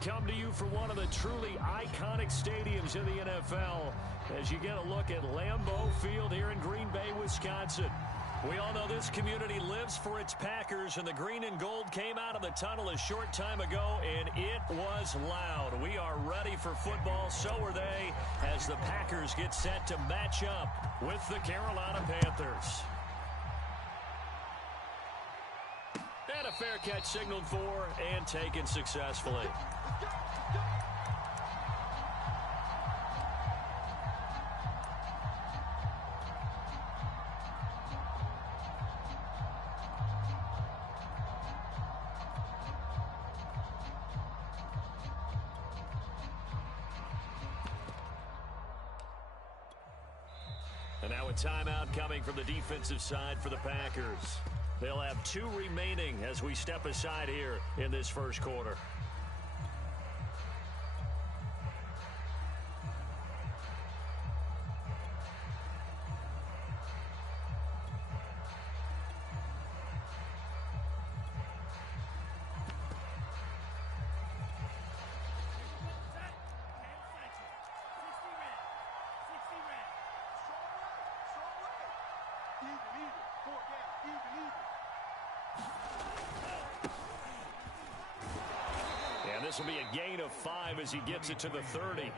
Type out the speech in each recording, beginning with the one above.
come to you from one of the truly iconic stadiums in the NFL as you get a look at Lambeau Field here in Green Bay, Wisconsin. We all know this community lives for its Packers, and the green and gold came out of the tunnel a short time ago, and it was loud. We are ready for football, so are they, as the Packers get set to match up with the Carolina Panthers. And a fair catch signaled for and taken successfully. And now a timeout coming from the defensive side for the Packers. They'll have 2 remaining as we step aside here in this first quarter. And this will be a gain of 5 as he gets it to the 30.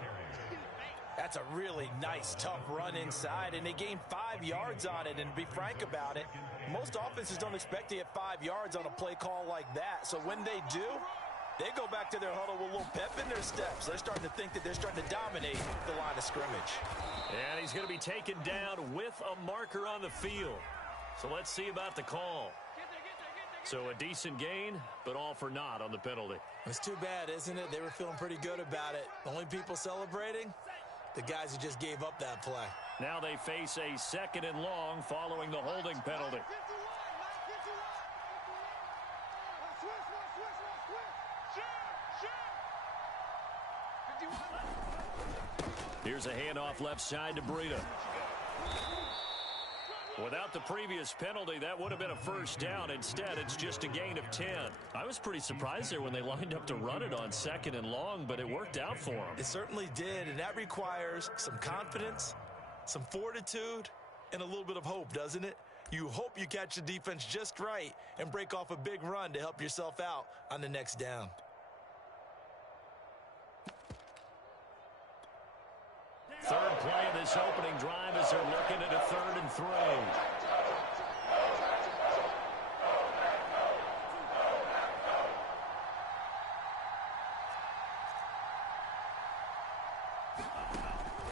That's a really nice, tough run inside, and they gained 5 yards on it. And to be frank about it, most offenses don't expect to get 5 yards on a play call like that. So when they do, they go back to their huddle with a little pep in their steps. They're starting to think that they're starting to dominate the line of scrimmage. And he's going to be taken down with a marker on the field. So let's see about the call. So a decent gain, but all for naught on the penalty. It's too bad, isn't it? They were feeling pretty good about it. The only people celebrating, the guys who just gave up that play. Now they face a 2nd and long following the holding penalty. Here's a handoff left side to Breida. Without the previous penalty, that would have been a first down. Instead, it's just a gain of 10. I was pretty surprised there when they lined up to run it on 2nd and long, but it worked out for them. It certainly did, and that requires some confidence, some fortitude, and a little bit of hope, doesn't it? You hope you catch the defense just right and break off a big run to help yourself out on the next down. Third play of this opening drive as they're looking at a 3rd and 3.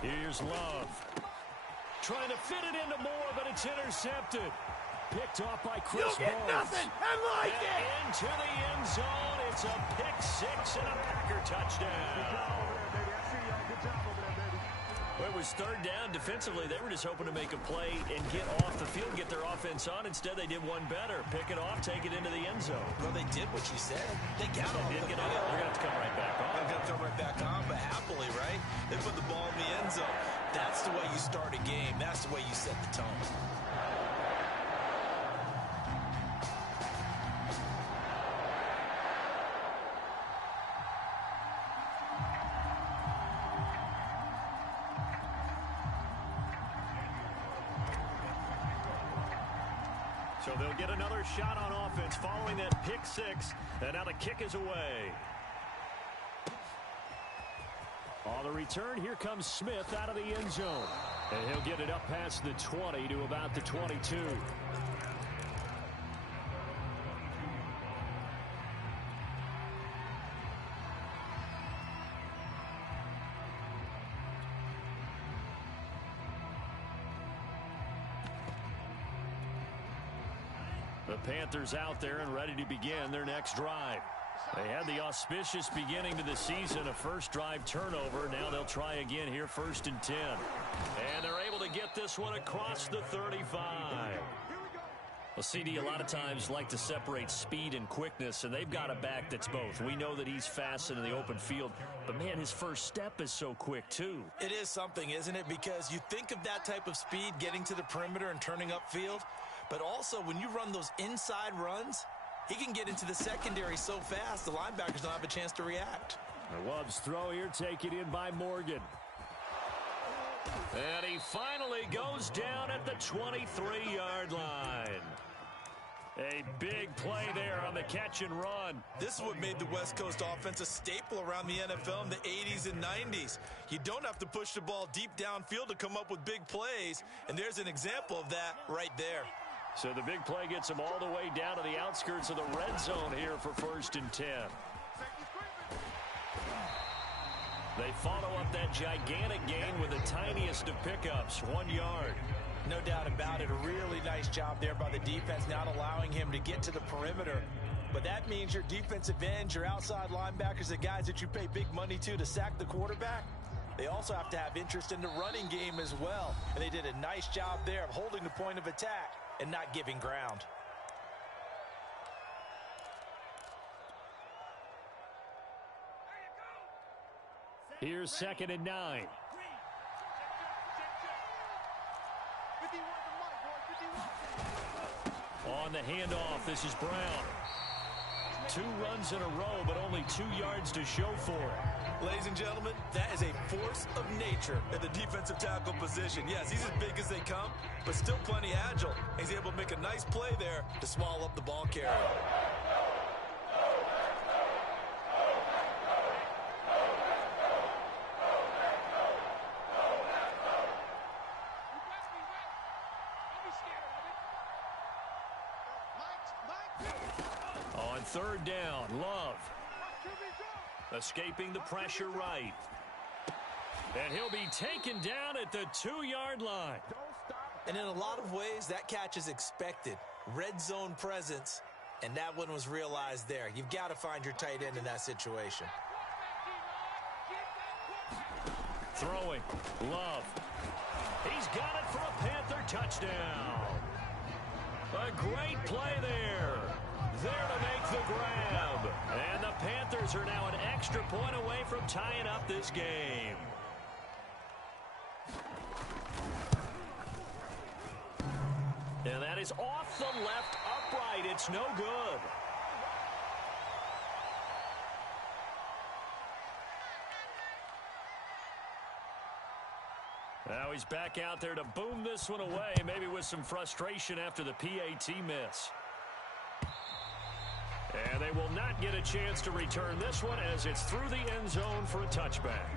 Here's Love. Trying to fit it into Moore, but it's intercepted. Picked off by Chris Bowles. You get nothing and like it! Into the end zone. It's a pick 6 and a Packer touchdown. Well, it was 3rd down. Defensively, they were just hoping to make a play and get off the field, get their offense on. Instead, they did one better. Pick it off, take it into the end zone. Well, they did what you said. They got off the field. They're going to have to come right back on. They're going to come right back on, but happily, right? They put the ball in the end zone. That's the way you start a game. That's the way you set the tone. So they'll get another shot on offense following that pick 6. And now the kick is away. On the return, here comes Smith out of the end zone. And he'll get it up past the 20 to about the 22. The Panthers out there and ready to begin their next drive. They had the auspicious beginning to the season, a first drive turnover. Now they'll try again here, 1st and 10. And they're able to get this one across the 35. Well, CD a lot of times like to separate speed and quickness, and they've got a back that's both. We know that he's fast in the open field, but, man, his first step is so quick, too. It is something, isn't it? Because you think of that type of speed getting to the perimeter and turning upfield, but also when you run those inside runs, he can get into the secondary so fast the linebackers don't have a chance to react. The Love's throw here taken in by Morgan. And he finally goes down at the 23-yard line. A big play there on the catch and run. This is what made the West Coast offense a staple around the NFL in the 80s and 90s. You don't have to push the ball deep downfield to come up with big plays, and there's an example of that right there. So the big play gets him all the way down to the outskirts of the red zone here for 1st and 10. They follow up that gigantic gain with the tiniest of pickups, 1 yard. No doubt about it. A really nice job there by the defense, not allowing him to get to the perimeter. But that means your defensive ends, your outside linebackers, the guys that you pay big money to sack the quarterback, they also have to have interest in the running game as well. And they did a nice job there of holding the point of attack and not giving ground. Here's 2nd and 9. On the handoff, this is Brown. 2 runs in a row, but only 2 yards to show for it. Ladies and gentlemen, that is a force of nature at the defensive tackle position. Yes, he's as big as they come, but still plenty agile. He's able to make a nice play there to swallow up the ball carrier. On 3rd down, Love. Escaping the pressure right. And he'll be taken down at the 2-yard line. And in a lot of ways, that catch is expected. Red zone presence, and that one was realized there. You've got to find your tight end in that situation. Throwing, Love. He's got it for a Panther touchdown. A great play there. There to make the grab. And the Panthers are now an extra point away from tying up this game. And that is off the left upright. It's no good. Now he's back out there to boom this one away, maybe with some frustration after the PAT miss. And they will not get a chance to return this one as it's through the end zone for a touchback.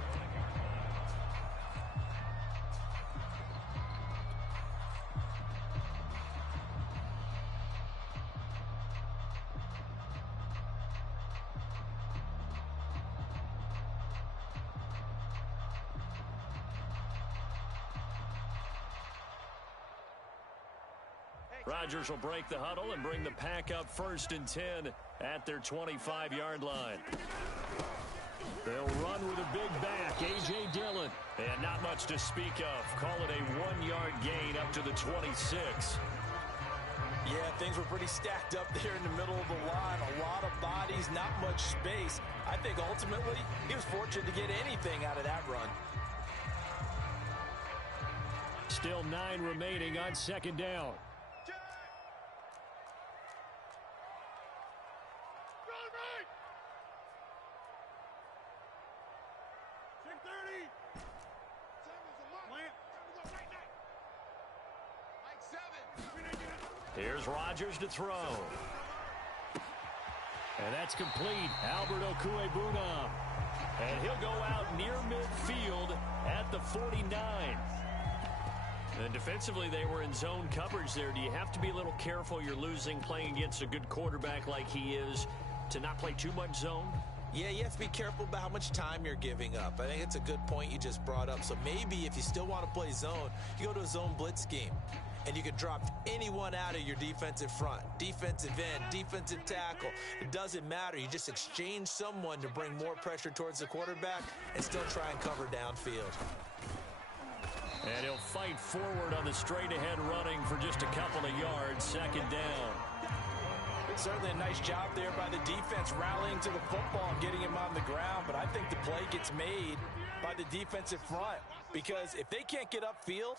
Rodgers will break the huddle and bring the pack up 1st and 10 at their 25-yard line. They'll run with a big back, A.J. Dillon. And not much to speak of. Call it a 1-yard gain up to the 26. Yeah, things were pretty stacked up there in the middle of the line. A lot of bodies, not much space. I think ultimately he was fortunate to get anything out of that run. Still 9 remaining on 2nd down. Here's Rodgers to throw. And that's complete. Albert Okwuegbunam. And he'll go out near midfield at the 49. And defensively, they were in zone coverage there. Do you have to be a little careful? You're losing playing against a good quarterback like he is to not play too much zone? Yeah, you have to be careful about how much time you're giving up. I think it's a good point you just brought up. So maybe if you still want to play zone, you go to a zone blitz scheme. And you can drop anyone out of your defensive front. Defensive end, defensive tackle. It doesn't matter. You just exchange someone to bring more pressure towards the quarterback and still try and cover downfield. And he'll fight forward on the straight-ahead running for just a couple of yards. 2nd down. Certainly a nice job there by the defense rallying to the football and getting him on the ground. But I think the play gets made by the defensive front. Because if they can't get upfield,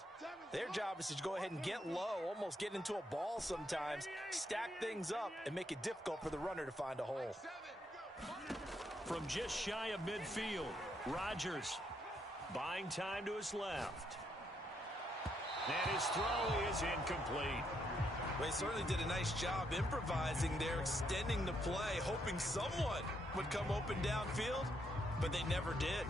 their job is to go ahead and get low, almost get into a ball sometimes, stack things up, and make it difficult for the runner to find a hole. From just shy of midfield, Rodgers buying time to his left. And his throw is incomplete. Well, he certainly did a nice job improvising there, extending the play, hoping someone would come open downfield, but they never did.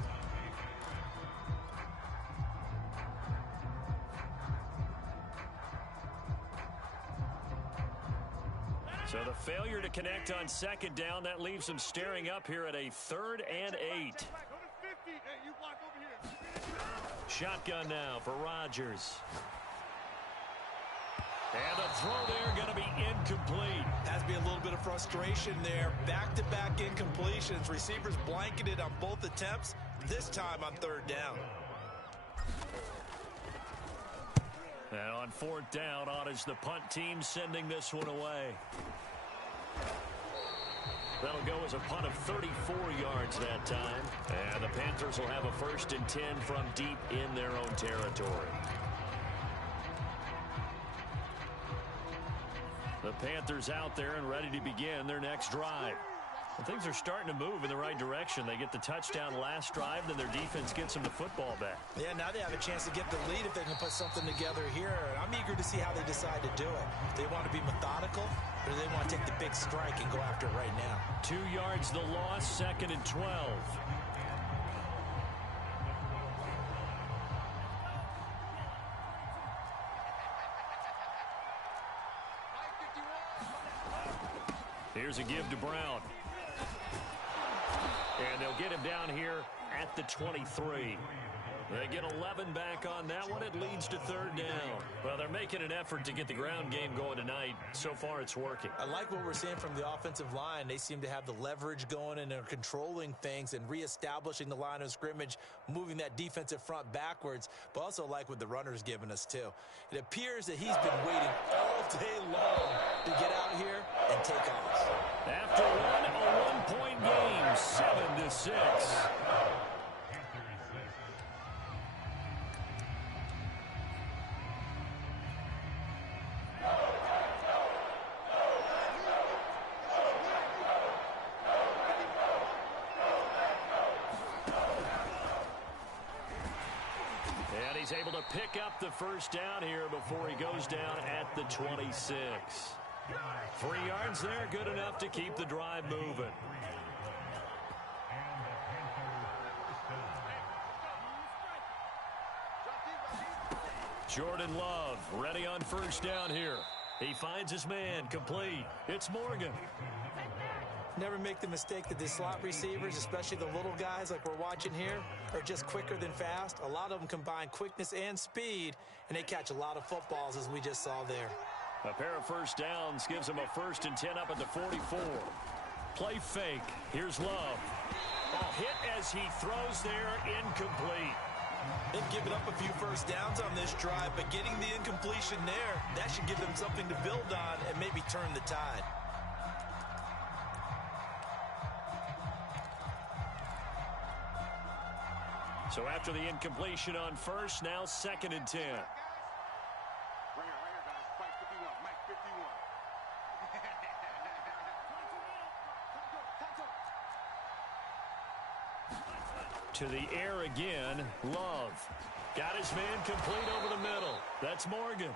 So the failure to connect on second down, that leaves them staring up here at a 3rd and 8. Shotgun now for Rodgers. And the throw there going to be incomplete. Has to be a little bit of frustration there. Back-to-back incompletions. Receivers blanketed on both attempts, this time on 3rd down. And on 4th down, on is the punt team sending this one away. That'll go as a punt of 34 yards that time. And the Panthers will have a 1st and 10 from deep in their own territory. The Panthers out there and ready to begin their next drive. And things are starting to move in the right direction. They get the touchdown last drive, then their defense gets them the football back. Yeah, now they have a chance to get the lead if they can put something together here. I'm eager to see how they decide to do it. They want to be methodical, or do they want to take the big strike and go after it right now? 2 yards the loss, 2nd and 12. Here's a give to Brown. And they'll get him down here at the 23. They get 11 back on that one. It leads to 3rd down. Well, they're making an effort to get the ground game going tonight. So far, it's working. I like what we're seeing from the offensive line. They seem to have the leverage going, and they're controlling things and reestablishing the line of scrimmage, moving that defensive front backwards, but also like what the runner's giving us, too. It appears that he's been waiting all day long to get out here and take off. After a 1-point game, 7-6. He's able to pick up the 1st down here before he goes down at the 26. 3 yards there, good enough to keep the drive moving. Jordan Love ready on 1st down here. He finds his man, complete. It's Morgan. Never make the mistake that the slot receivers, especially the little guys like we're watching here, are just quicker than fast. A lot of them combine quickness and speed, and they catch a lot of footballs, as we just saw there. A pair of 1st downs gives them a 1st and 10 up at the 44. Play fake. Here's Love. Hit as he throws there, incomplete. They've given up a few 1st downs on this drive, but getting the incompletion there, that should give them something to build on and maybe turn the tide. So after the incompletion on 1st, now 2nd and 10. To the air again, Love. Got his man complete over the middle. That's Morgan.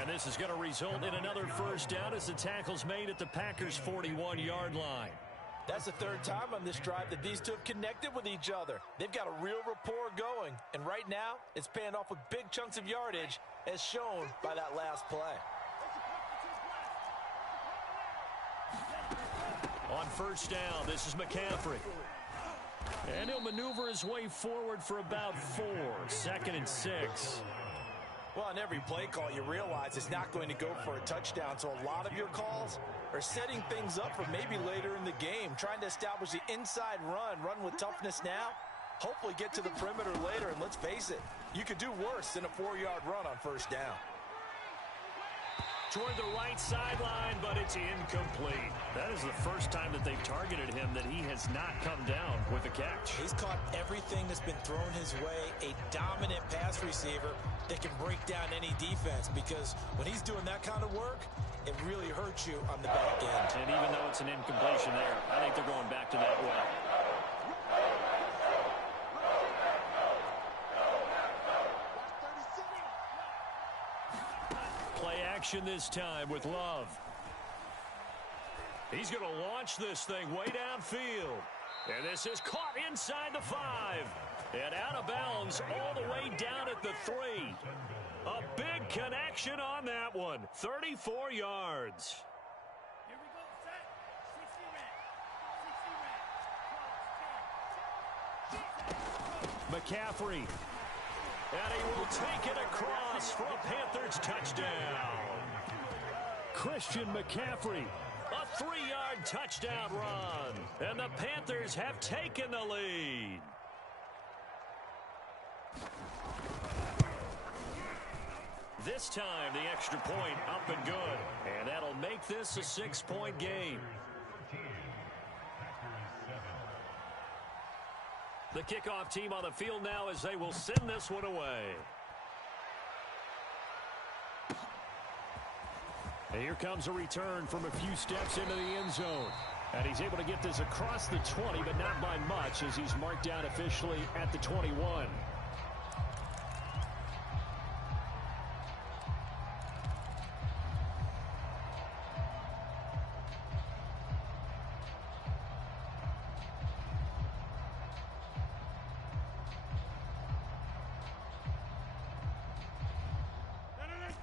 And this is going to result in another 1st down as the tackle's made at the Packers' 41-yard line. That's the 3rd time on this drive that these two have connected with each other. They've got a real rapport going, and right now it's paying off with big chunks of yardage, as shown by that last play. On 1st down, this is McCaffrey. And he'll maneuver his way forward for about 4. 2nd and 6. Well, on every play call, you realize it's not going to go for a touchdown, so a lot of your calls are setting things up for maybe later in the game, trying to establish the inside run with toughness now, hopefully get to the perimeter later, and let's face it, you could do worse than a 4-yard run on 1st down. Toward the right sideline, but it's incomplete. That is the first time that they've targeted him that he has not come down with a catch. He's caught everything that's been thrown his way, a dominant pass receiver that can break down any defense, because when he's doing that kind of work, it really hurts you on the back end. And even though it's an incompletion there, I think they're going back to that well. Play action this time with Love. He's going to launch this thing way downfield. And this is caught inside the 5. And out of bounds all the way down at the 3. A big connection on that one. 34 yards. Here we go, set. 60 red. 60 red. McCaffrey. And he will take it across for a Panthers touchdown. Christian McCaffrey. A 3-yard touchdown run. And the Panthers have taken the lead. This time, the extra point up and good. And that'll make this a 6-point game. The kickoff team on the field now as they will send this one away. And here comes a return from a few steps into the end zone. And he's able to get this across the 20, but not by much as he's marked down officially at the 21.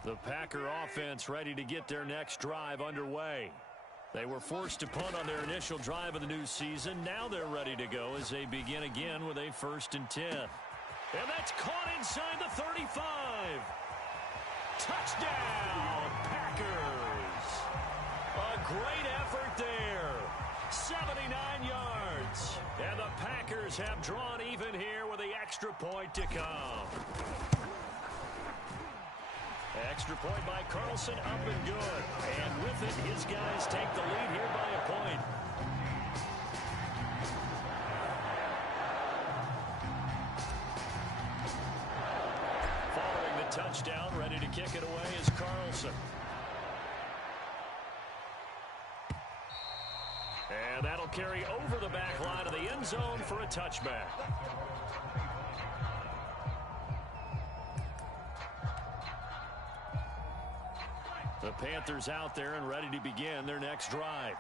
The Packer offense ready to get their next drive underway. They were forced to punt on their initial drive of the new season. Now they're ready to go as they begin again with a 1st and 10. And that's caught inside the 35. Touchdown, Packers. A great effort there. 79 yards. And the Packers have drawn even here with the extra point to come. Extra point by Carlson, up and good. And with it, his guys take the lead here by a point. Following the touchdown, ready to kick it away is Carlson. And that'll carry over the back line of the end zone for a touchback. The Panthers out there and ready to begin their next drive.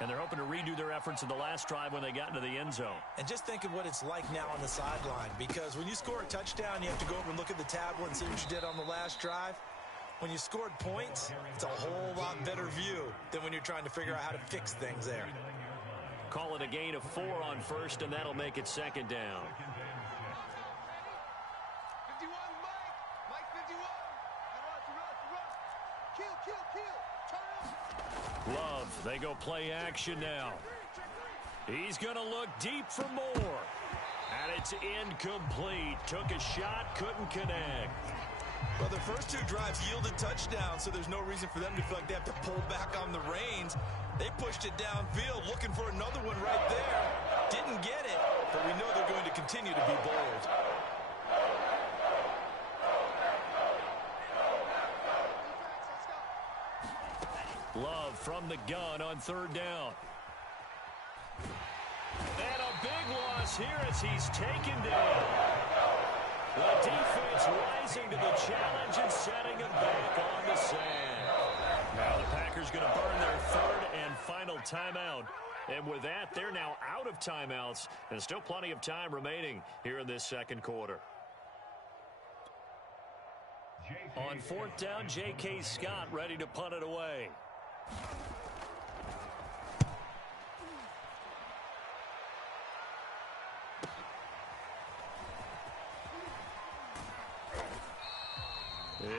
And they're hoping to redo their efforts in the last drive when they got into the end zone. And just think of what it's like now on the sideline, because when you score a touchdown, you have to go over and look at the tablet and see what you did on the last drive. When you scored points, it's a whole lot better view than when you're trying to figure out how to fix things there. Call it a gain of 4 on 1st, and that'll make it 2nd down. 51, Mike 51. Love, they go play action now. He's going to look deep for more. And it's incomplete. Took a shot, couldn't connect. Well, their first 2 drives yielded touchdowns, so there's no reason for them to feel like they have to pull back on the reins. They pushed it downfield, looking for another one right there. Didn't get it, but we know they're going to continue to be bold. Love from the gun on 3rd down. And a big loss here as he's taken down. The defense rising to the challenge and setting him back on the sand. Now the Packers going to burn their 3rd and final timeout. And with that, they're now out of timeouts. And still plenty of time remaining here in this 2nd quarter. On 4th down, J.K. Scott ready to punt it away.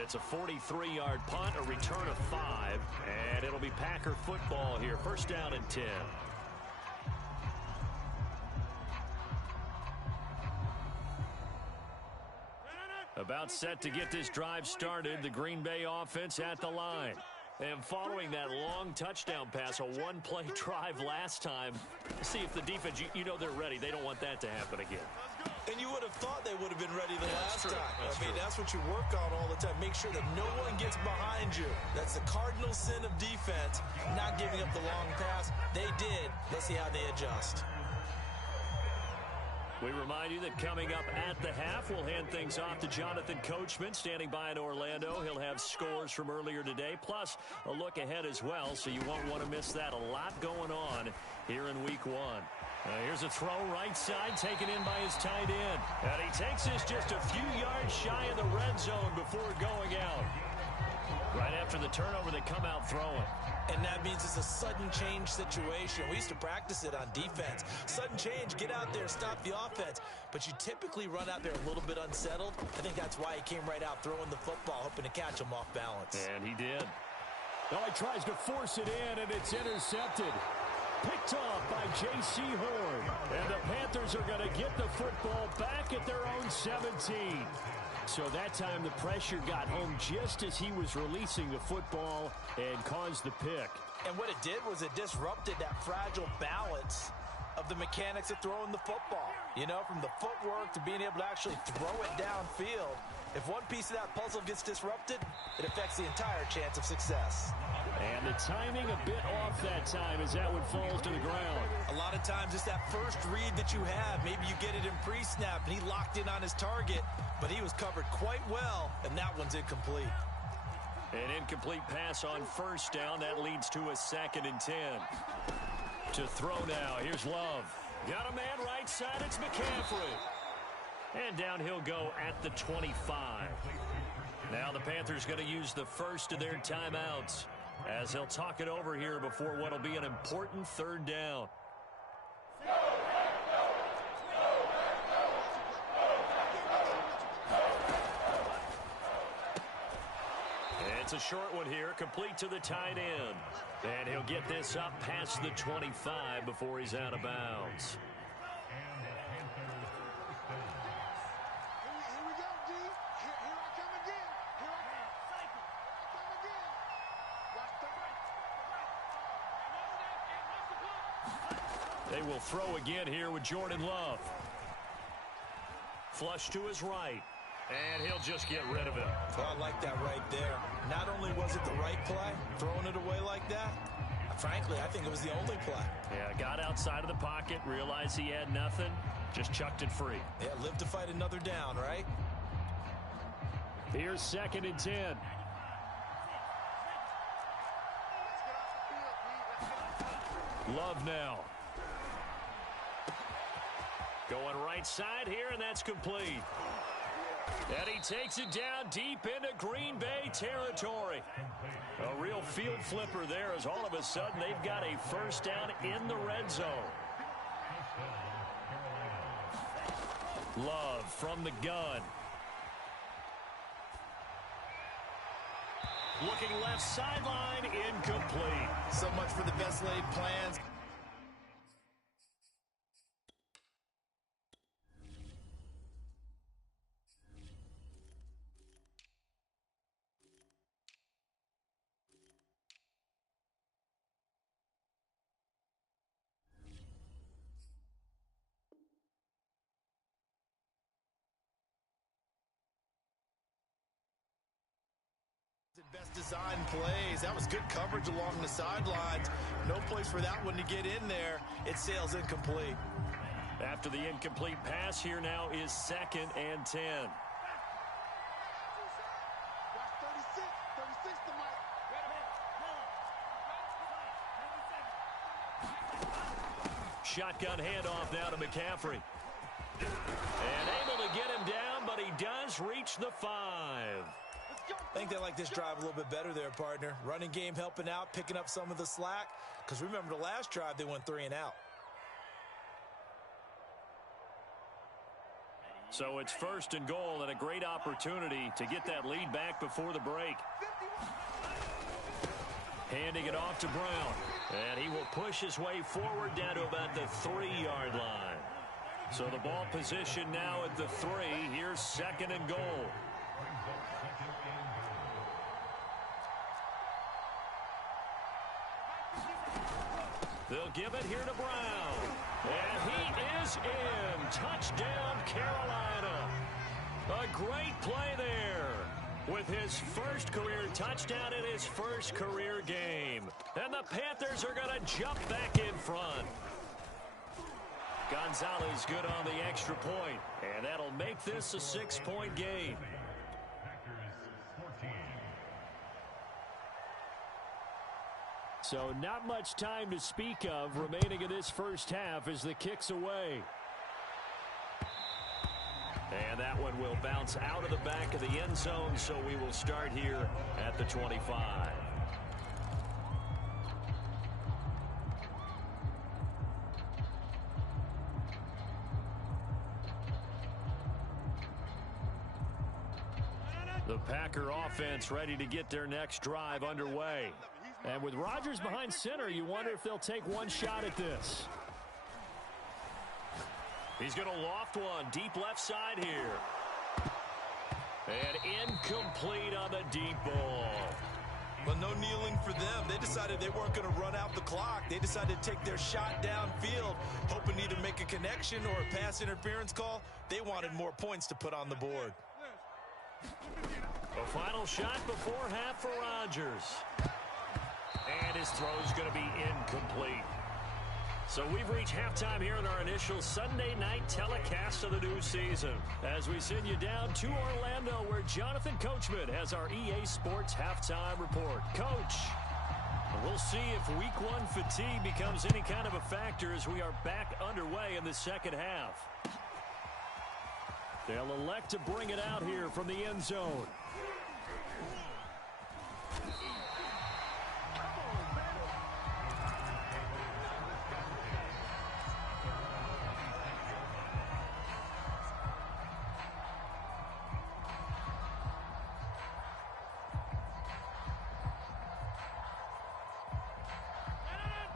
It's a 43-yard punt, a return of 5, and it'll be Packer football here. 1st down and 10. About set to get this drive started, the Green Bay offense at the line. And following that long touchdown pass, a 1-play drive last time, see if the defense, you know they're ready. They don't want that to happen again. And you would have thought they would have been ready the last time. That's what you work on all the time. Make sure that no one gets behind you. That's the cardinal sin of defense, not giving up the long pass. They did. Let's see how they adjust. We remind you that coming up at the half, we'll hand things off to Jonathan Coachman, standing by in Orlando. He'll have scores from earlier today, plus a look ahead as well, so you won't want to miss that. A lot going on here in Week 1. Here's a throw right side, taken in by his tight end. And he takes this just a few yards shy of the red zone before going out. Right after the turnover, they come out throwing. And that means it's a sudden change situation. We used to practice it on defense. Sudden change, get out there, stop the offense. But you typically run out there a little bit unsettled. I think that's why he came right out throwing the football, hoping to catch him off balance. And he did. Oh, he tries to force it in, and it's intercepted. Picked off by J.C. Horn. And the Panthers are going to get the football back at their own 17. So that time the pressure got home just as he was releasing the football and caused the pick. And what it did was it disrupted that fragile balance of the mechanics of throwing the football. You know, from the footwork to being able to actually throw it downfield. If one piece of that puzzle gets disrupted, it affects the entire chance of success. And the timing a bit off that time as that one falls to the ground. A lot of times it's that first read that you have. Maybe you get it in pre-snap and he locked in on his target, but he was covered quite well, and that one's incomplete. An incomplete pass on first down. That leads to a 2nd and 10. To throw now. Here's Love. Got a man right side. It's McCaffrey. And down he'll go at the 25. Now the Panthers going to use the first of their timeouts as they'll talk it over here before what will be an important 3rd down. It's a short one here, complete to the tight end. And he'll get this up past the 25 before he's out of bounds. They will throw again here with Jordan Love. Flush to his right. And he'll just get rid of it. Oh, I like that right there. Not only was it the right play, throwing it away like that, frankly, I think it was the only play. Yeah, got outside of the pocket, realized he had nothing, just chucked it free. Yeah, live to fight another down, right? Here's 2nd and 10. Love now. Going right side here, and that's complete. And he takes it down deep into Green Bay territory. A real field flipper there as all of a sudden they've got a first down in the red zone. Love from the gun. Looking left sideline, incomplete. So much for the best laid plans. Best design plays. That was good coverage along the sidelines. No place for that one to get in there. It sails incomplete. After the incomplete pass, here now is 2nd and 10. Shotgun handoff now to McCaffrey. And able to get him down, but he does reach the 5. I think they like this drive a little bit better there, partner. Running game helping out, picking up some of the slack. Because remember, the last drive, they went 3 and out. So it's 1st and goal and a great opportunity to get that lead back before the break. Handing it off to Brown. And he will push his way forward down to about the 3-yard line. So the ball position now at the 3. Here's 2nd and goal. They'll give it here to Brown. And he is in. Touchdown, Carolina. A great play there with his first career touchdown in his first career game. And the Panthers are going to jump back in front. Gonzalez good on the extra point, and that'll make this a 6-point game. So not much time to speak of remaining in this first half as the kick's away. And that one will bounce out of the back of the end zone, so we will start here at the 25. The Packer offense ready to get their next drive underway. And with Rodgers behind center, you wonder if they'll take one shot at this. He's going to loft one deep left side here. And incomplete on the deep ball. Well, no kneeling for them. They decided they weren't going to run out the clock. They decided to take their shot downfield, hoping to either make a connection or a pass interference call. They wanted more points to put on the board. A final shot before half for Rodgers. And his throw is going to be incomplete. So we've reached halftime here in our initial Sunday night telecast of the new season, as we send you down to Orlando, where Jonathan Coachman has our EA Sports halftime report. Coach, we'll see if week one fatigue becomes any kind of a factor as we are back underway in the second half. They'll elect to bring it out here from the end zone.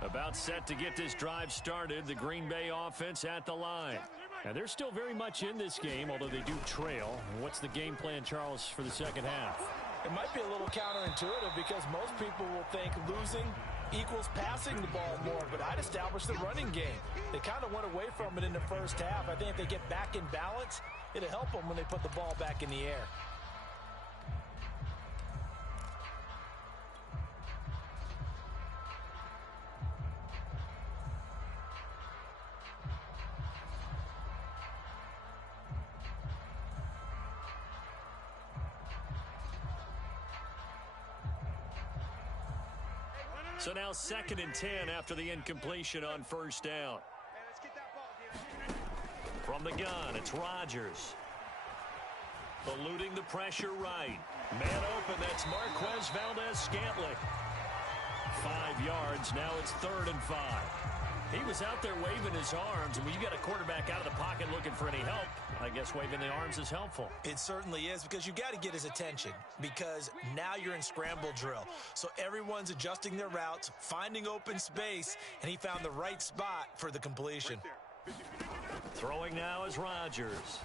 About set to get this drive started, the Green Bay offense at the line. And they're still very much in this game, although they do trail. What's the game plan, Charles, for the second half? It might be a little counterintuitive because most people will think losing equals passing the ball more, but I'd establish the running game. They kind of went away from it in the first half. I think if they get back in balance, it'll help them when they put the ball back in the air. So now 2nd and 10 after the incompletion on first down. From the gun, it's Rodgers. Eluding the pressure right. Man open, that's Marquez Valdez-Scantling. 5 yards, now it's 3rd and 5. He was out there waving his arms, and when you got a quarterback out of the pocket looking for any help, I guess waving the arms is helpful. It certainly is, because you got to get his attention, because now you're in scramble drill. So everyone's adjusting their routes, finding open space, and he found the right spot for the completion. Throwing now is Rodgers.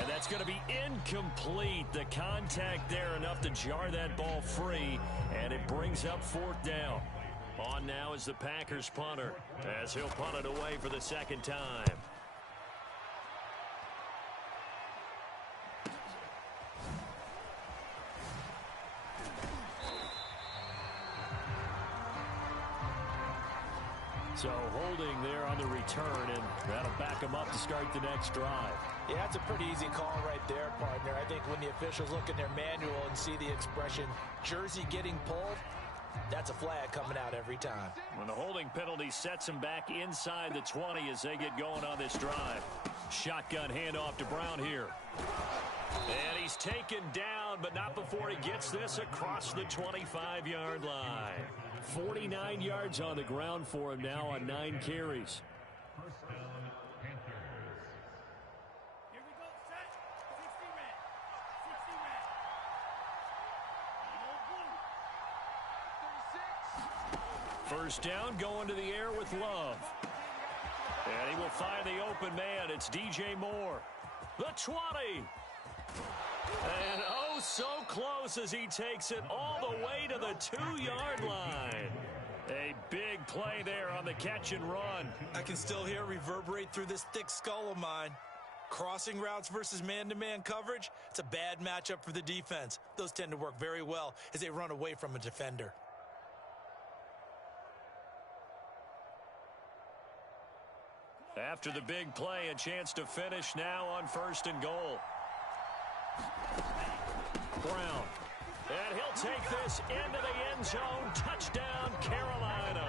And that's going to be incomplete. The contact there enough to jar that ball free, and it brings up 4th down. On now is the Packers punter, as he'll punt it away for the second time. So holding there on the return, and that'll back him up to start the next drive. Yeah, that's a pretty easy call right there, partner. I think when the officials look in their manual and see the expression jersey getting pulled, that's a flag coming out every time. When the holding penalty sets him back inside the 20 as they get going on this drive. Shotgun handoff to Brown here. And he's taken down, but not before he gets this across the 25-yard line. 49 yards on the ground for him now on 9 carries. First down, going to the air with Love. And he will find the open man. It's DJ Moore. The 20. And oh, so close as he takes it all the way to the 2-yard line. A big play there on the catch and run. I can still hear reverberate through this thick skull of mine. Crossing routes versus man-to-man coverage, it's a bad matchup for the defense. Those tend to work very well as they run away from a defender. After the big play, a chance to finish now on 1st and goal. Brown. And he'll take this into the end zone. Touchdown, Carolina.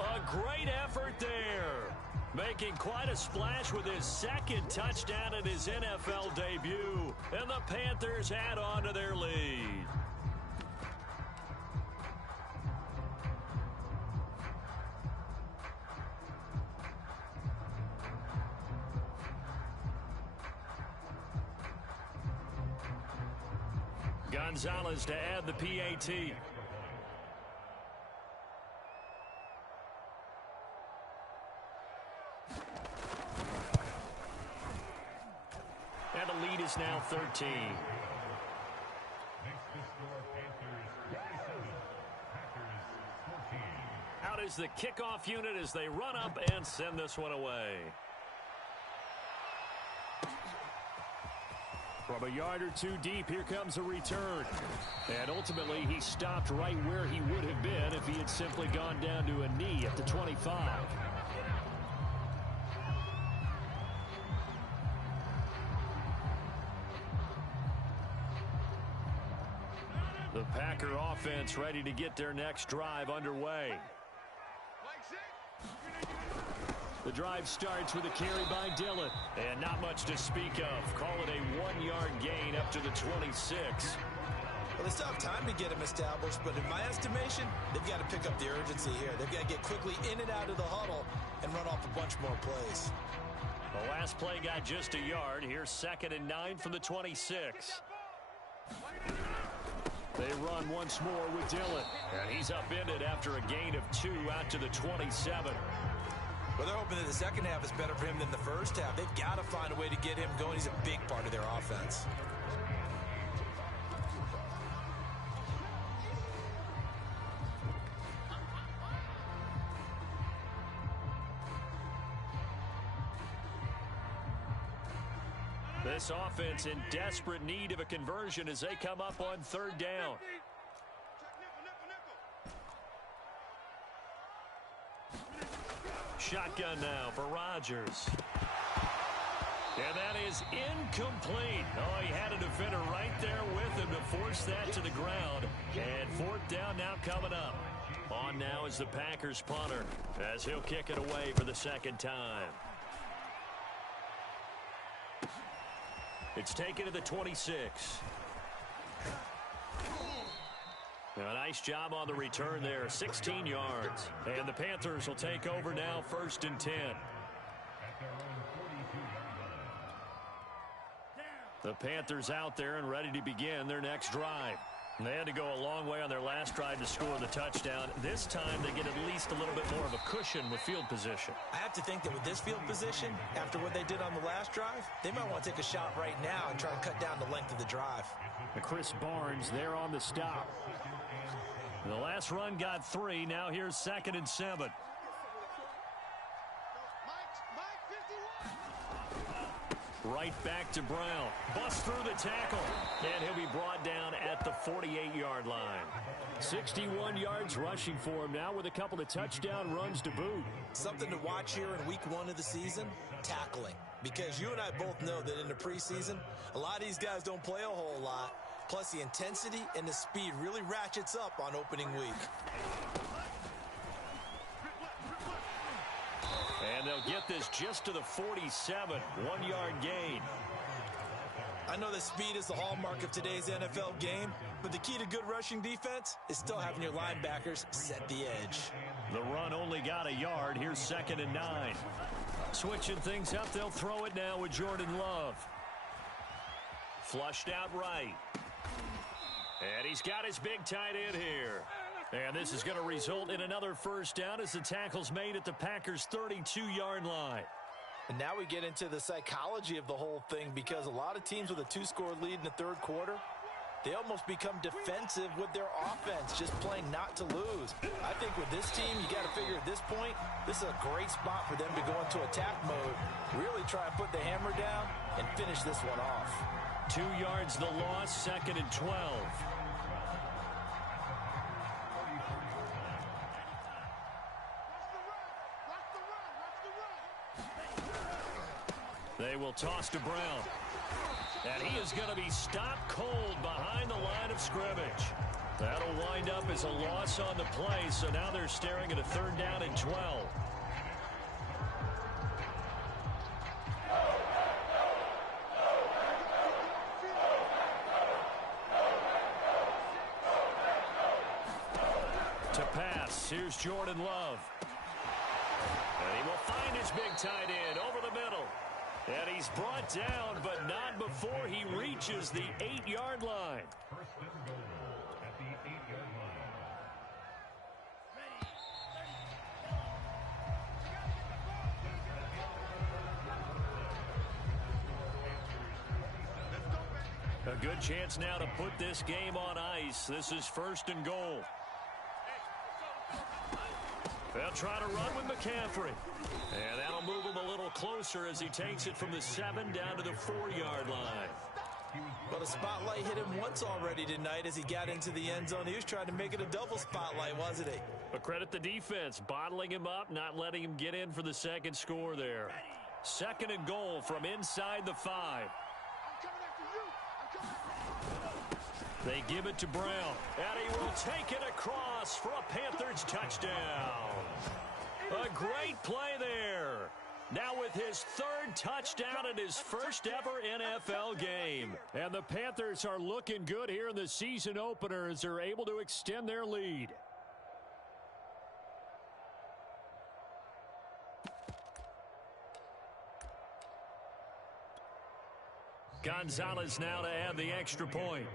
A great effort there. Making quite a splash with his 2nd touchdown in his NFL debut. And the Panthers add on to their lead. Gonzalez to add the PAT. And the lead is now 13. Out is the kickoff unit as they run up and send this one away. From a yard or two deep, here comes a return. And ultimately, he stopped right where he would have been if he had simply gone down to a knee at the 25. The Packer offense ready to get their next drive underway. The drive starts with a carry by Dillon. And not much to speak of. Call it a 1-yard gain up to the 26. Well, they still have time to get him established, but in my estimation, they've got to pick up the urgency here. They've got to get quickly in and out of the huddle and run off a bunch more plays. The last play got just a yard. Here's 2nd and 9 from the 26. They run once more with Dillon. And he's upended after a gain of 2 out to the 27. Well, they're hoping that the second half is better for him than the first half. They've got to find a way to get him going. He's a big part of their offense. This offense in desperate need of a conversion as they come up on 3rd down. Shotgun now for Rodgers. And that is incomplete. Oh, he had a defender right there with him to force that to the ground. And 4th down now coming up. On now is the Packers punter as he'll kick it away for the 2nd time. It's taken to the 26. A nice job on the return there, 16 yards. And the Panthers will take over now, 1st and 10. The Panthers out there and ready to begin their next drive. They had to go a long way on their last drive to score the touchdown. This time they get at least a little bit more of a cushion with field position. I have to think that with this field position, after what they did on the last drive, they might want to take a shot right now and try to cut down the length of the drive. Chris Barnes there on the stop. The last run got 3. Now here's 2nd and 7. Right back to Brown. Busts through the tackle. And he'll be brought down at the 48-yard line. 61 yards rushing for him now with a couple of touchdown runs to boot. Something to watch here in week 1 of the season, tackling. Because you and I both know that in the preseason, a lot of these guys don't play a whole lot. Plus, the intensity and the speed really ratchets up on opening week. And they'll get this just to the 47, 1-yard gain. I know that speed is the hallmark of today's NFL game, but the key to good rushing defense is still having your linebackers set the edge. The run only got a yard. Here's 2nd and 9. Switching things up, they'll throw it now with Jordan Love. Flushed out right. And he's got his big tight end here. And this is going to result in another 1st down as the tackle's made at the Packers' 32-yard line. And now we get into the psychology of the whole thing, because a lot of teams with a 2-score lead in the 3rd quarter, they almost become defensive with their offense, just playing not to lose. I think with this team, you got to figure at this point, this is a great spot for them to go into attack mode, really try and put the hammer down and finish this one off. 2 yards the loss, 2nd and 12. will toss to Brown. And he is going to be stopped cold behind the line of scrimmage. That'll wind up as a loss on the play, so now they're staring at a 3rd down and 12. To pass, here's Jordan Love. And he will find his big tight end over the middle. And he's brought down, but not before he reaches the 8-yard line. A good chance now to put this game on ice. This is 1st and goal. They'll try to run with McCaffrey. And that'll move him a little closer as he takes it from the 7 down to the 4-yard line. But a spotlight hit him once already tonight as he got into the end zone. He was trying to make it a double spotlight, wasn't he? But credit the defense, bottling him up, not letting him get in for the 2nd score there. 2nd and goal from inside the 5. They give it to Brown, and he will take it across for a Panthers touchdown. A great play there. Now with his 3rd touchdown in his first ever NFL game. And the Panthers are looking good here in the season opener as they're able to extend their lead. Gonzalez now to add the extra point.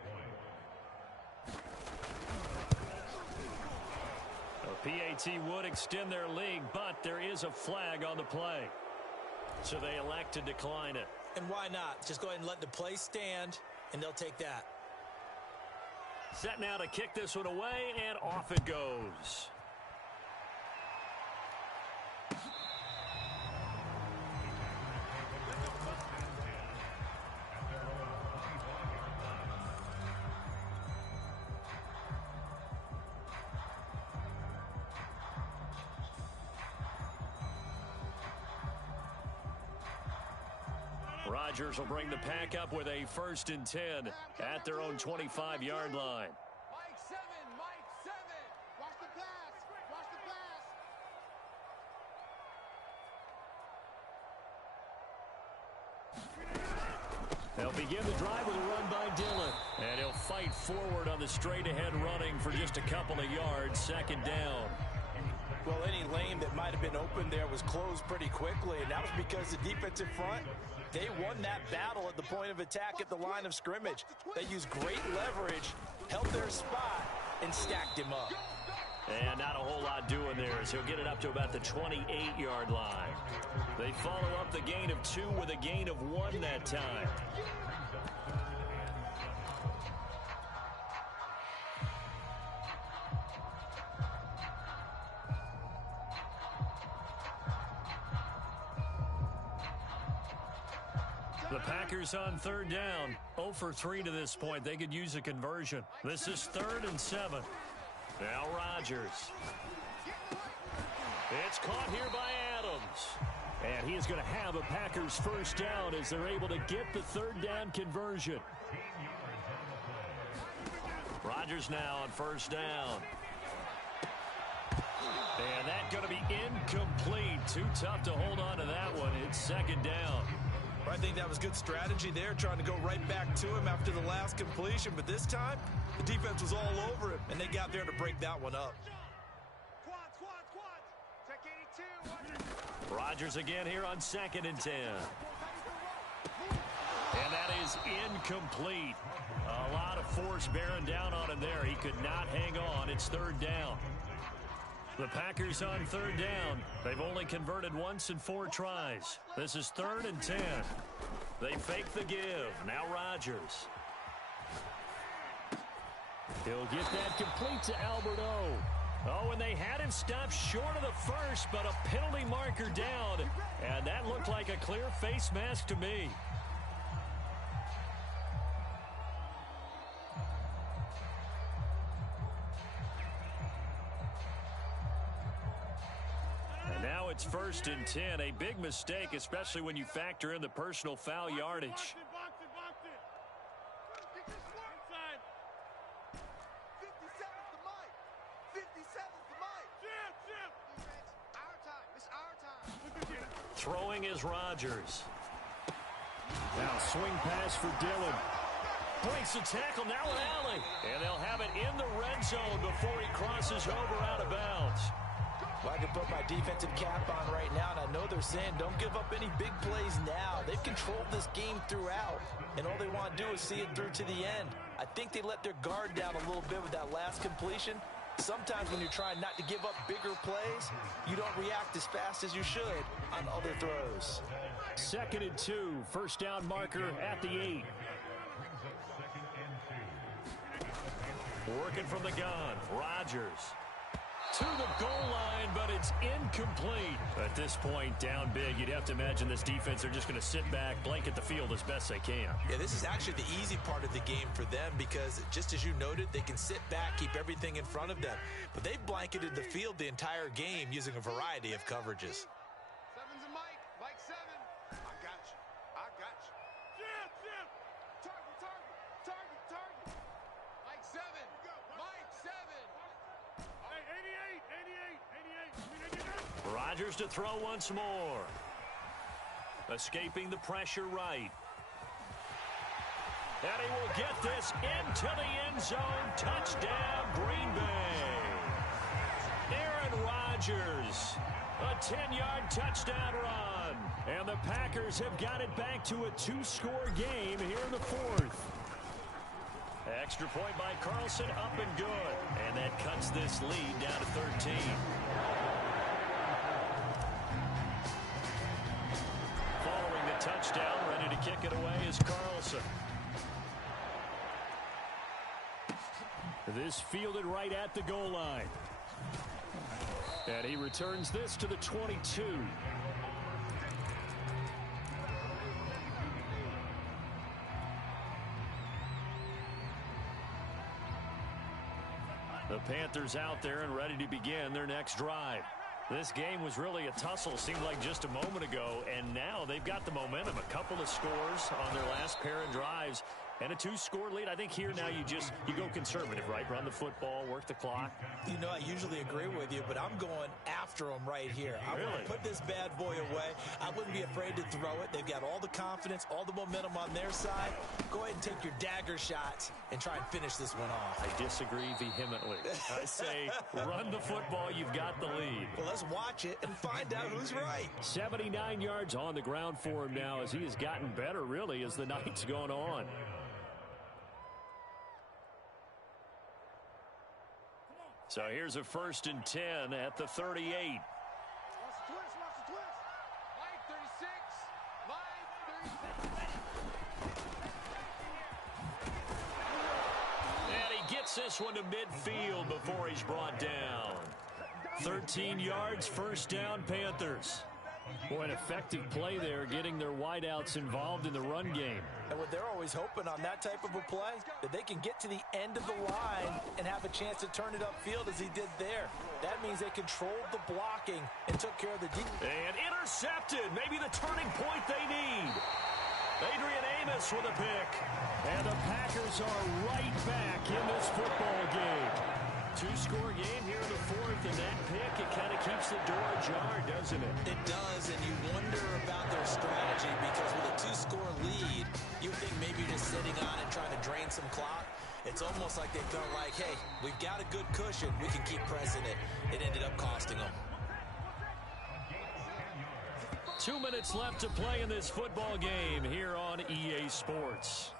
A PAT would extend their lead, but there is a flag on the play. So they elect to decline it. And why not? Just go ahead and let the play stand, and they'll take that. Set now to kick this one away, and off it goes. Rodgers will bring the pack up with a 1st and 10 at their own 25-yard line. Mike 7, Mike 7. Watch the pass. Watch the pass. They'll begin the drive with a run by Dillon. And he'll fight forward on the straight-ahead running for just a couple of yards. 2nd down. Well, any lane that might have been open there was closed pretty quickly, and that was because the defensive front, they won that battle at the point of attack at the line of scrimmage. They used great leverage, held their spot, and stacked him up. And not a whole lot doing there as he'll get it up to about the 28-yard line. They follow up the gain of 2 with a gain of 1 that time. The Packers on 3rd down. 0 for 3 to this point. They could use a conversion. This is 3rd and 7. Now Rodgers. It's caught here by Adams. And he is going to have a Packers 1st down as they're able to get the 3rd down conversion. Rodgers now on 1st down. And that's going to be incomplete. Too tough to hold on to that one. It's 2nd down. I think that was good strategy there, trying to go right back to him after the last completion. But this time, the defense was all over him, and they got there to break that one up. Tech 82. Rodgers again here on 2nd and 10. And that is incomplete. A lot of force bearing down on him there. He could not hang on. It's 3rd down. The Packers on 3rd down. They've only converted once in 4 tries. This is 3rd and 10. They fake the give. Now Rodgers. He'll get that complete to Albert O. Oh, and they had him stopped short of the 1st, but a penalty marker down. And that looked like a clear face mask to me. it's 1st and 10. A big mistake, especially when you factor in the personal foul yardage. Box it. Get this work. Inside. 57's the mic. 57's the mic. Jim. Defense, our time. It's our time. Throwing is Rodgers. Now swing pass for Dillon. Breaks the tackle, now an alley. And they'll have it in the red zone before he crosses over out of bounds. Well, I can put my defensive cap on right now, and I know they're saying don't give up any big plays now. They've controlled this game throughout, and all they want to do is see it through to the end. I think they let their guard down a little bit with that last completion. Sometimes when you're trying not to give up bigger plays, you don't react as fast as you should on other throws. 2nd and 2, first down marker at the 8. Working from the gun, Rodgers. To the goal line, but it's incomplete. At this point, down big, you'd have to imagine this defense, they're just going to sit back, blanket the field as best they can. Yeah, this is actually the easy part of the game for them because, just as you noted, they can sit back, keep everything in front of them. But they've blanketed the field the entire game using a variety of coverages. 7's a mic. Mike 7. I got you. Jim. Target. Mike 7. Mike 7. Hey, 88. Rodgers to throw once more. Escaping the pressure right. And he will get this into the end zone. Touchdown, Green Bay. Aaron Rodgers. A 10-yard touchdown run. And the Packers have got it back to a 2-score game here in the 4th. Extra point by Carlson, up and good. And that cuts this lead down to 13. Following the touchdown, ready to kick it away is Carlson. This fielded right at the goal line. And he returns this to the 22. The Panthers out there and ready to begin their next drive. This game was really a tussle, seemed like just a moment ago, and now they've got the momentum. A couple of scores on their last pair of drives and a 2-score lead. I think here now you go conservative, right? Run the football, work the clock. You know, I usually agree with you, but I'm going after them right here. I want to put this bad boy away. I wouldn't be afraid to throw it. They've got all the confidence, all the momentum on their side. Go ahead and take your dagger shots and try and finish this one off. I disagree vehemently. I say run the football. You've got the lead. Well, let's watch it and find out who's right. 79 yards on the ground for him now as he has gotten better, really, as the night's gone on. So here's a 1st and 10 at the 38. Watch the twist. Mike 36. Mike 36. And he gets this one to midfield before he's brought down. 13 yards, first down, Panthers. Boy, an effective play there, getting their wideouts involved in the run game. And what they're always hoping on that type of a play, that they can get to the end of the line and have a chance to turn it upfield as he did there. That means they controlled the blocking and took care of the deep. And intercepted, maybe the turning point they need. Adrian Amos with a pick. And the Packers are right back in this football game. 2-score game here in the 4th, and that pick, it kind of keeps the door ajar, doesn't it? It does, and you wonder about their strategy because with a 2-score lead, you think maybe you're just sitting on it trying to drain some clock. It's almost like they felt like, hey, we've got a good cushion. We can keep pressing it. It ended up costing them. 2 minutes left to play in this football game here on EA Sports.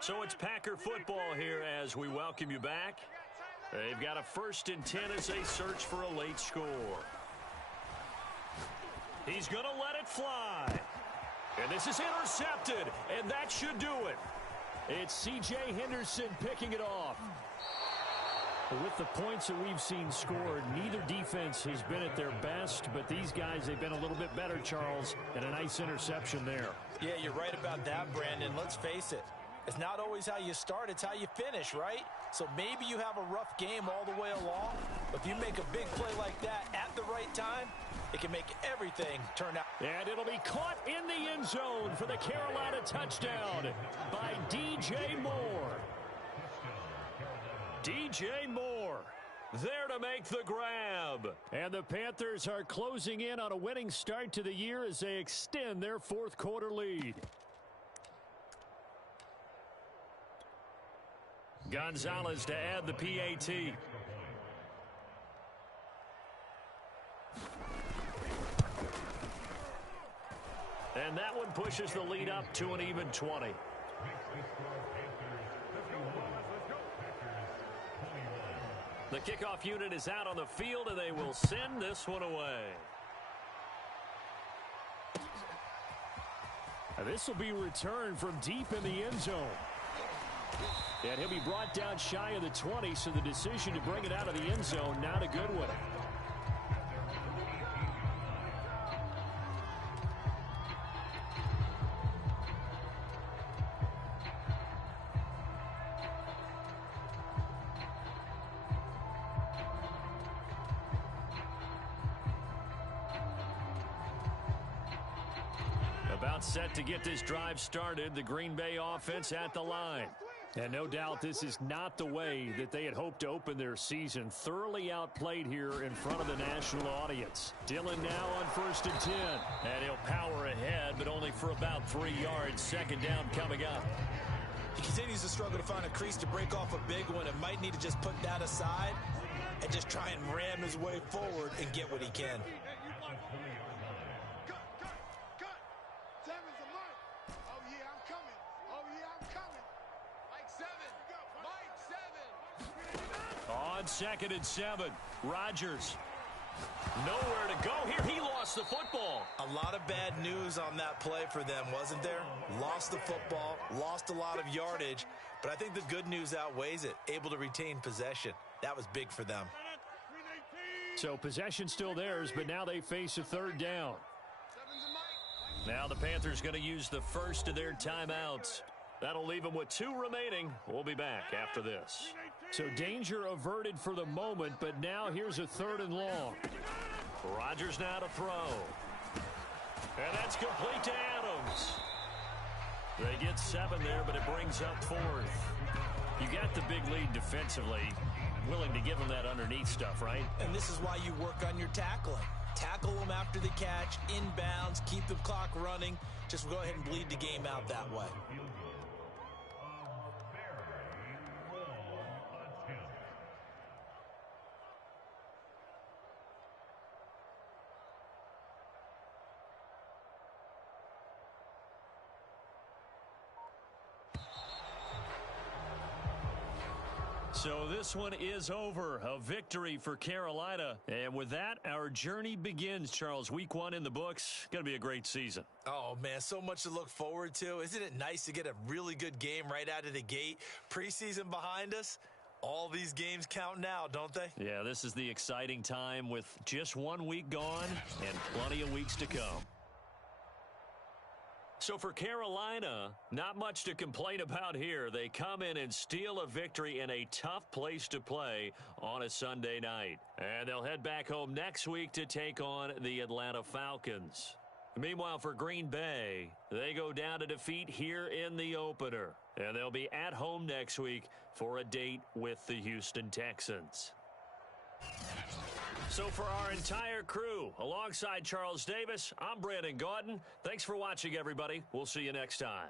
So it's Packer football here as we welcome you back. They've got a 1st and 10 as they search for a late score. He's going to let it fly. And this is intercepted, and that should do it. It's C.J. Henderson picking it off. With the points that we've seen scored, neither defense has been at their best, but these guys, they've been a little bit better, Charles, and a nice interception there. Yeah, you're right about that, Brandon. Let's face it. It's not always how you start, it's how you finish, right? So maybe you have a rough game all the way along, but if you make a big play like that at the right time, it can make everything turn out. And it'll be caught in the end zone for the Carolina touchdown by DJ Moore. DJ Moore there to make the grab. And the Panthers are closing in on a winning start to the year as they extend their fourth quarter lead. Gonzalez to add the PAT. And that one pushes the lead up to an even 20. The kickoff unit is out on the field, and they will send this one away. And this will be returned from deep in the end zone. And he'll be brought down shy of the 20, so the decision to bring it out of the end zone, not a good one. About set to get this drive started, the Green Bay offense at the line. And no doubt this is not the way that they had hoped to open their season. Thoroughly outplayed here in front of the national audience. Dillon now on 1st and 10. And he'll power ahead, but only for about 3 yards. Second down coming up. He continues to struggle to find a crease to break off a big one and might need to just put that aside and just try and ram his way forward and get what he can. On 2nd and 7, Rodgers. Nowhere to go here. He lost the football. A lot of bad news on that play for them, wasn't there? Lost the football, lost a lot of yardage, but I think the good news outweighs it. Able to retain possession. That was big for them. So possession still theirs, but now they face a 3rd down. Now the Panthers going to use the first of their timeouts. That'll leave them with 2 remaining. We'll be back after this. So danger averted for the moment, but now here's a 3rd and long. Rodgers now to throw. And that's complete to Adams. They get 7 there, but it brings up 4th. You got the big lead defensively. Willing to give them that underneath stuff, right? And this is why you work on your tackling. Tackle them after the catch, inbounds, keep the clock running. Just go ahead and bleed the game out that way. So this one is over. A victory for Carolina. And with that, our journey begins, Charles. Week 1 in the books. Going to be a great season. Oh, man, so much to look forward to. Isn't it nice to get a really good game right out of the gate? Preseason behind us. All these games count now, don't they? Yeah, this is the exciting time with just 1 week gone and plenty of weeks to come. So for Carolina, not much to complain about here. They come in and steal a victory in a tough place to play on a Sunday night. And they'll head back home next week to take on the Atlanta Falcons. Meanwhile, for Green Bay, they go down to defeat here in the opener. And they'll be at home next week for a date with the Houston Texans. So for our entire crew, alongside Charles Davis, I'm Brandon Gaudin. Thanks for watching, everybody. We'll see you next time.